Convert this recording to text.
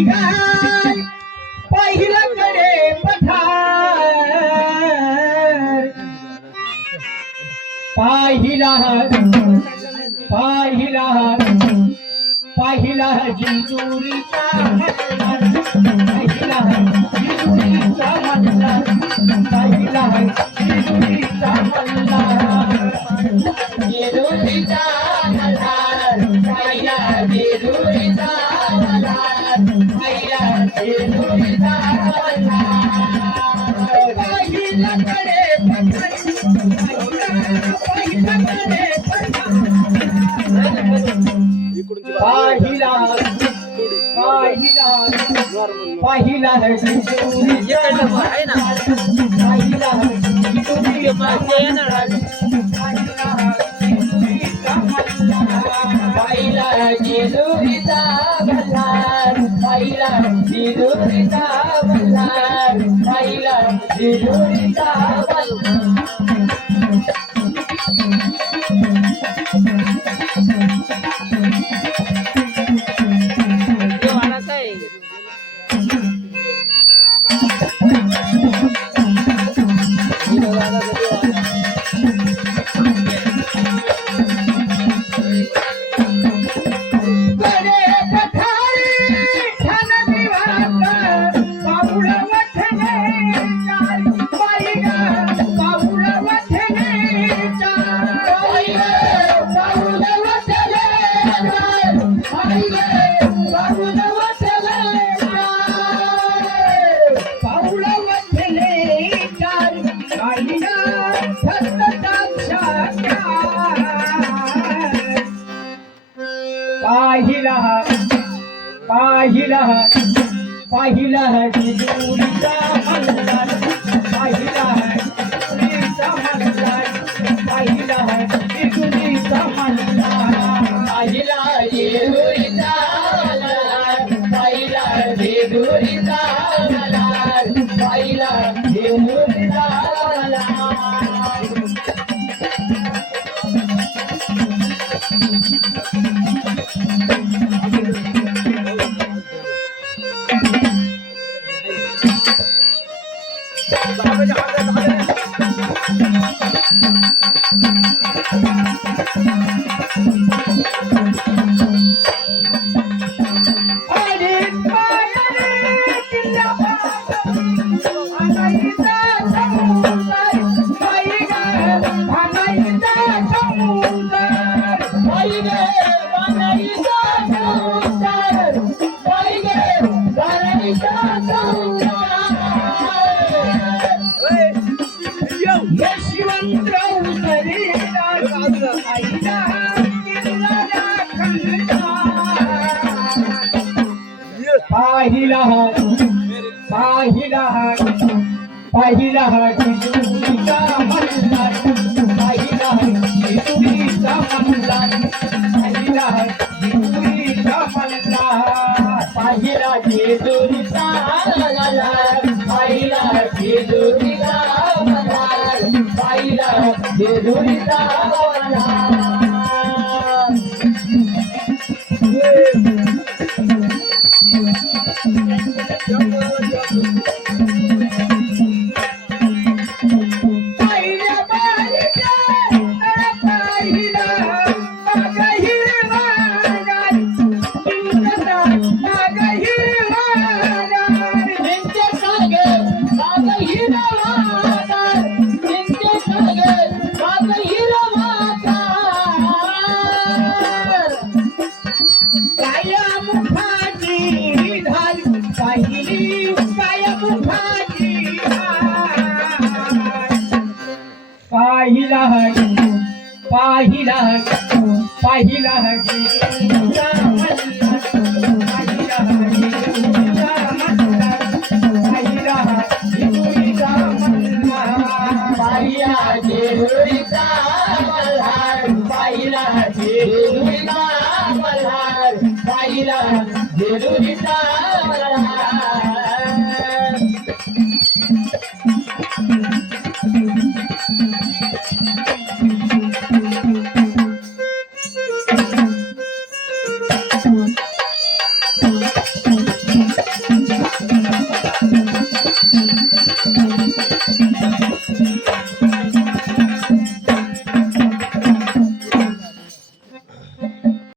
निघाल पहिल्याकडे पठार पाहिला पाहिला पाहिला जिंजुरीचा मल्हार पाहिला जिंजुरीचा मल्हार पाहिला जिंजुरीचा मल्हार जिंजुरीचा मल्हार पाहिला जिंजुरीचा मल्हार पाहिला जिंजुरीचा मल्हार पहिल्याकडे पठार पहिल्याकडे पठार पाहिला पाहिला पाहिला जिंजुरीचा पाहिला जिंजुरीचा पाहिला जिंजुरीचा मल्हार पाहिला जिंजुरीचा मल्हार पाहिला जिंजुरीचा पाहिला पाहिला पाहिला जिंजुरीचा मल्हार पाहिला जिंजुरीचा मल्हार पाहिला जिंजुरीचा मल्हार पाहिला जिंजुरीचा मल्हार पाहिला जिंजुरीचा मल्हार पाहिला जिंजुरीचा पाहिला पाहिला पाहिला जिंजुरीचा मल्हार पाहिला जिंजुरीचा मल्हार पाहिला जिंजुरीचा मल्हार पाहिला जिंजुरीचा मल्हार पाहिला जिंजुरीचा मल्हार पाहिला जिंजुरीचा मल्हार पाहिला पाहिला पाहिला जिंजुरीचा मल्हार पाहिला जिंजुरीचा मल्हार पाहिला जिंजुरीचा मल्हार पाहिला जिंजुरीचा मल्हार पाहिला जिंजुरीचा मल्हार पाहिला जिंजुरीचा मल्हार